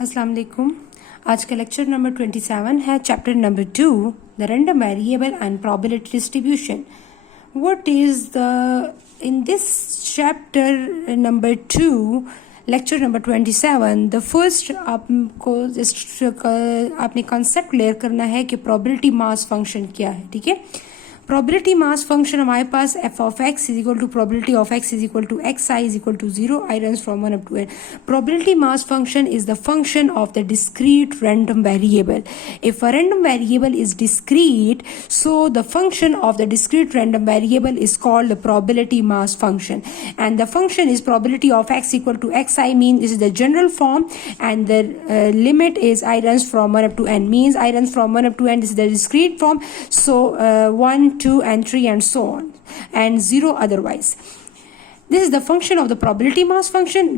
अस्सलाम वालेकुम। आज का लेक्चर नंबर 27 है, chapter number 2, the random variable and probability distribution. What is the in this chapter number 2 lecture number 27 the first आपको आपने कॉन्सेप्ट क्लियर करना है कि प्रोबेबिलिटी मास फंक्शन क्या है। ठीक है, प्रोबेबिलिटी मास फंक्शन हमारे पास f of x is equal to probability of x is equal to xi is equal to 0, I runs from 1 up to n. Probability mass function is the function of the discrete random variable. If a random variable is discrete, so the function of the discrete random variable is called the probability mass function. And the function is probability of x equal to xi, means this is the general form, and the limit is I runs from 1 up to n, means I runs from 1 up to n, this is the discrete form. So 1, 2 and 3 and so on, and 0 otherwise. This is the function of the probability mass function.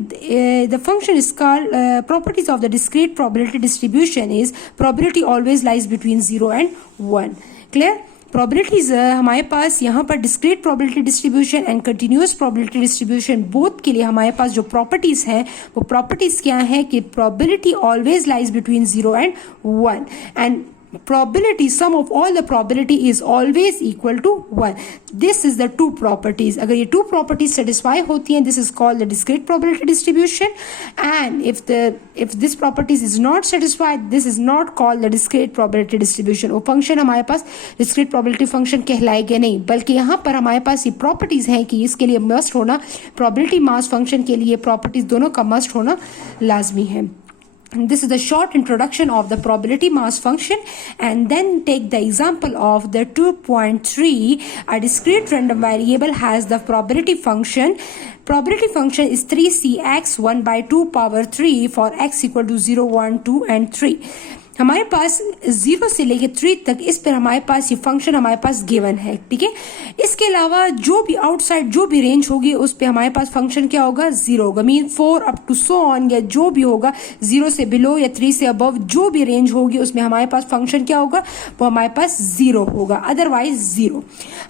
The function is called properties of the discrete probability distribution is probability always lies between 0 and 1. Clear? Probabilities हमारे पास यहाँ पर discrete probability distribution and continuous probability distribution both के लिए हमारे पास जो properties हैं वो properties क्या हैं कि probability always lies between 0 and 1, and probability sum of all the probability is always equal to 1. This is the two properties. अगर ये two properties satisfy होती हैं, this is called the discrete probability distribution, and if this properties is not satisfied, this is not called the discrete probability distribution. वो function हमारे पास discrete probability function कहलाएगा नहीं, बल्कि यहाँ पर हमारे पास ये properties हैं कि इसके लिए must होना, probability mass function के लिए properties दोनों का must होना लाजमी है. This is the short introduction of the probability mass function, and then take the example of the 2.3. A discrete random variable has the probability function. Probability function is 3cx 1 by 2 power 3 for x equal to 0, 1, 2 and 3. हमारे पास 0 से लेके 3 तक इस पर हमारे पास ये function हमारे पास given है. ठीक है, इसके अलावा जो भी आउटसाइड जो भी रेंज होगी उस पे हमारे पास फंक्शन क्या होगा, 0 होगा. Mean 4 up to so on, या जो भी होगा 0 से बिलो या 3 से अबव जो भी रेंज होगी उसमें हमारे पास फंक्शन क्या होगा, वो हमारे पास 0 होगा, अदरवाइज 0.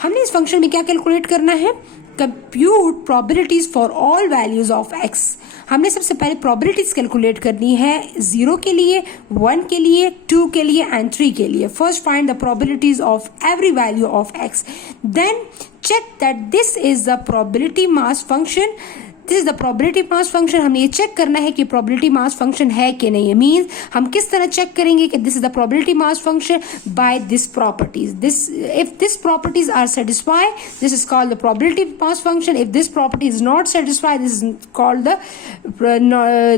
हमने इस फंक्शन में क्या कैलकुलेट करना है, compute probabilities for all values of x. हमने सबसे पहले प्रोबेबिलिटीज कैलकुलेट करनी है 0 के लिए, 1 के लिए, 2 के लिए एंड 3 के लिए. First find the probabilities of every value of X, then check that this is the probability mass function. This is the probability mass function. हमने ये चेक करना है कि प्रोबेबिलिटी मास फंक्शन है कि नहीं है. मीन्स हम किस तरह चेक करेंगे कि this is the probability mass function, by this properties. This if this properties are satisfy, this is called the probability mass function. If this property is not satisfy, this is called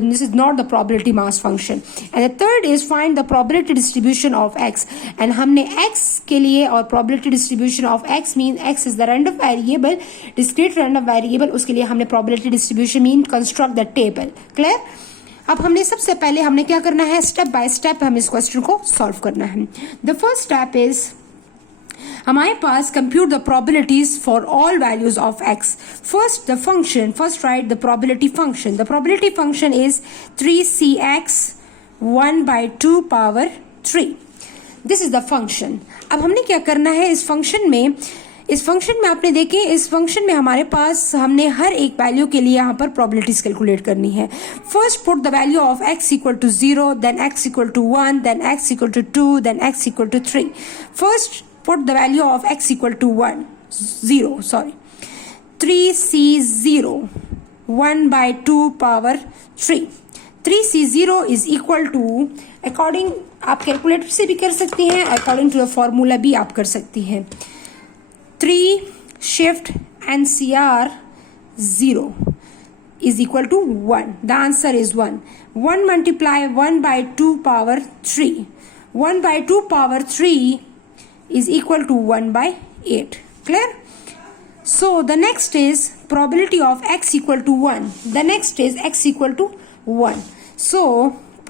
this is not the probability mass function. And the third is find the probability distribution of X. And हमने X के लिए और probability distribution of X mean X is the random variable, discrete random variable, उसके लिए हमने probability distribution mean construct the table. Clear? अब हमने सबसे पहले हमने क्या करना है, स्टेप बाय स्टेप हम इस क्वेश्चन को सॉल्व करना है. द फर्स्ट स्टेप इज हमारे पास compute the probabilities for all values of x. First the function, first write the probability function. The probability function is 3cx 1 by 2 power 3. This is the function. अब हमने क्या करना है इस function में आपने देखे इस फंक्शन में हमारे पास हमने हर एक वैल्यू के लिए यहाँ पर प्रोबेबिलिटीज कैलकुलेट करनी है. First put the value of x equal to 0, then x equal to 1, then x equal to 2, then x equal to 3. First put the value of x equal to 3c0 1 by 2 power 3. 3c0 is equal to, according आप calculator से भी कर सकती हैं, according to the formula भी आप कर सकती हैं. 3 shift NCR 0 is equal to 1. The answer is 1. 1 multiply 1 by 2 power 3. 1 by 2 power 3 is equal to 1 by 8. Clear? So the next is probability of x equal to 1. The next is x equal to 1. So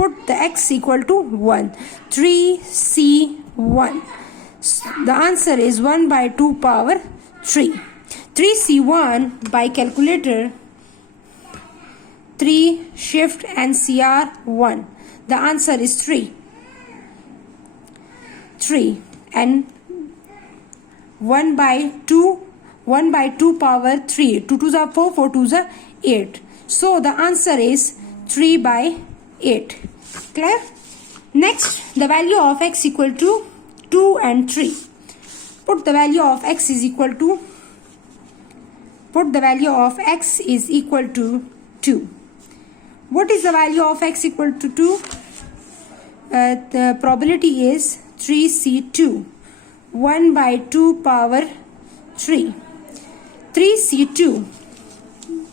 put the x equal to 1. 3c1. The answer is 1 by 2 power 3. 3c1 by calculator, 3 shift NCR 1. The answer is 3. 3 and 1 by 2 power 3. 2 2s are 4, 4 2s are 8. So the answer is 3 by 8. Clear? Next, the value of x equal to 2 and 3. Put the value of x is equal to 2. What is the value of x equal to 2? The probability is 3c2. 1 by 2 power 3. 3c2.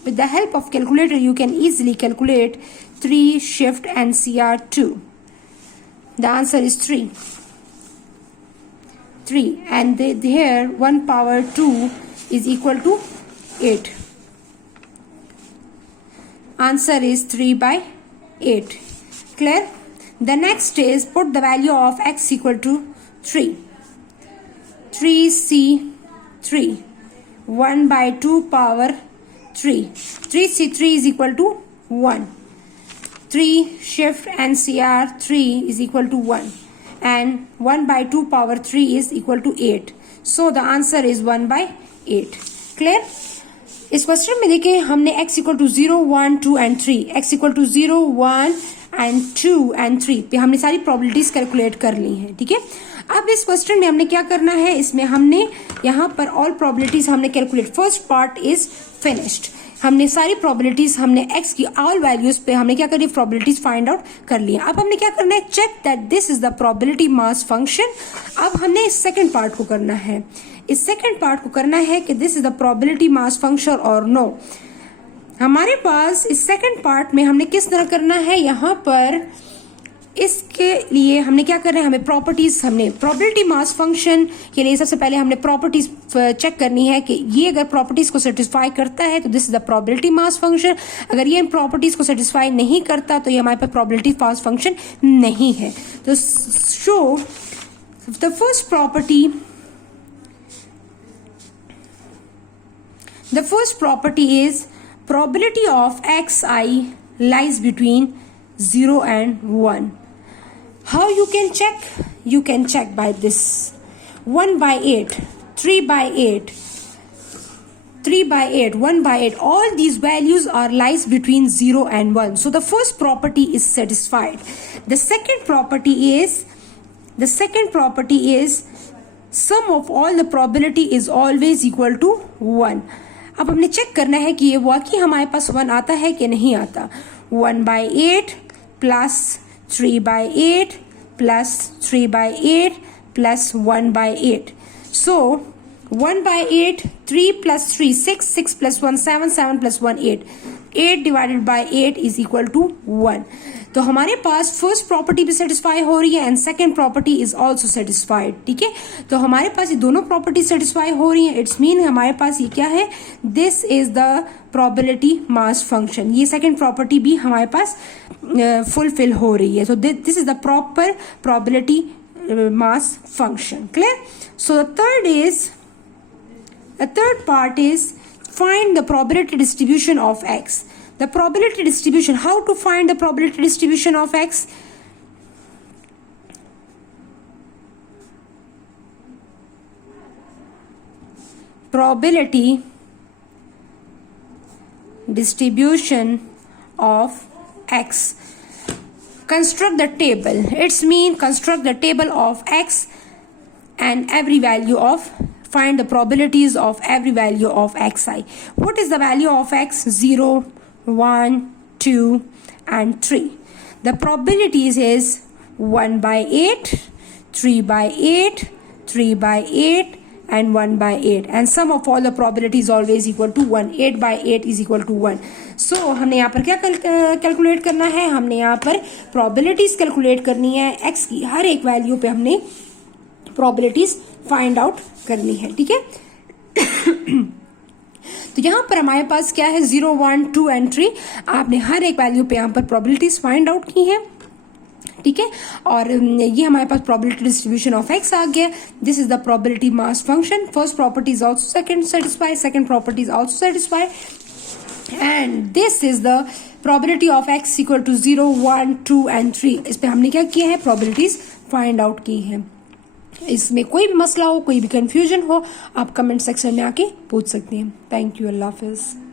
With the help of calculator, you can easily calculate 3 shift NCR2. The answer is 3. And here 1 power 2 is equal to 8. Answer is 3 by 8. Clear? The next is put the value of x equal to 3. 3c3. 1 by 2 power 3. 3c3 is equal to 1. 3 shift NCR 3 is equal to 1. And 1 by 2 power 3 is equal to 8. So the answer is 1 by 8. Clear? इस question में देखिए हमने x equal to 0, 1, 2 and 3, x equal to 0, 1 and 2 and 3 पे हमने सारी probabilities calculate कर ली हैं. ठीक है, अब इस क्वेश्चन में हमने क्या करना है, इसमें हमने यहाँ पर ऑल प्रोबेबिलिटीज हमने calculate. First part is finished. हमने सारी प्रोबेबिलिटीज हमने x की ऑल वैल्यूज पे हमने क्या करी, प्रोबेबिलिटीज फाइंड आउट कर लिया. अब हमने क्या करना है, check that this is the probability mass function. अब हमने इस सेकंड पार्ट को करना है. इस सेकंड पार्ट को करना है कि this is the probability mass function और नो. हमारे पास इस सेकंड पार्ट में हमने किस तरह करना है, यहाँ पर इसके लिए हमने क्या करना है, हमें प्रॉपर्टीज, हमने प्रोबेबिलिटी मास फंक्शन के लिए सबसे पहले हमने प्रॉपर्टीज चेक करनी है कि ये अगर प्रॉपर्टीज को सेटिस्फाई करता है तो this is the probability mass function. अगर ये इन प्रॉपर्टीज को सेटिस्फाई नहीं करता तो ये हमारे पास प्रोबेबिलिटी मास फंक्शन नहीं है. तो show the first property, the first property is probability of xi lies between 0 and 1. How you can check? You can check by this. 1 by 8, 3 by 8, 3 by 8, 1 by 8. All these values are lies between 0 and 1. So the first property is satisfied. The second property is sum of all the probability is always equal to 1. अब हमने check करना है कि ये वाकई हमारे पास 1 आता है कि नहीं आता. 1 by 8 plus 3 by 8 plus 3 by 8 plus 1 by 8. So 1 by 8, 3 plus 3, 6, 6 plus 1, 7, 7 plus 1, 8. 8 divided by 8 is equal to 1. तो हमारे पास फर्स्ट प्रॉपर्टी भी सेटिस्फाई हो रही है and second property is also satisfied. ठीक है, तो हमारे पास ये दोनों प्रॉपर्टी सेटिस्फाई हो रही है. इट्स मीन हमारे पास ये क्या है, this is the probability mass function. ये सेकंड प्रॉपर्टी भी हमारे पास फुलफिल हो रही है. So this is the proper probability mass function. Clear? So the third part is find the probability distribution of x. The probability distribution, how to find the probability distribution of x? Probability distribution of x. Construct the table. It's mean construct the table of x and every value of, find the probabilities of every value of xi. What is the value of x? 0, 1, 2 and 3. The probabilities is 1 by 8, 3 by 8, 3 by 8 and 1 by 8. And sum of all the probabilities always equal to 1. 8 by 8 is equal to 1. So हमने यहाँ पर क्या calculate करना है, हमने यहाँ पर probabilities calculate करनी है. x की हर एक वैल्यू पे हमने probabilities फाइंड आउट करनी है. ठीक है, तो यहाँ पर हमारे पास क्या है, 0, 1, 2 एंड 3. आपने हर एक वैल्यू पे यहाँ पर प्रोबेबिलिटीज फाइंड आउट की है. ठीक है, और ये हमारे पास प्रोबेबिलिटी डिस्ट्रीब्यूशन ऑफ एक्स आ गया. This is the probability mass function. First property is also second satisfy, second property is also satisfy and this is the probability of X equal to 0, 1, 2 and 3. इस पे हमने क्या किया है, probabilities find out की है. इसमें कोई भी मसला हो, कोई भी कंफ्यूजन हो, आप कमेंट सेक्शन में आके पूछ सकते हैं. Thank you. Allah Hafiz.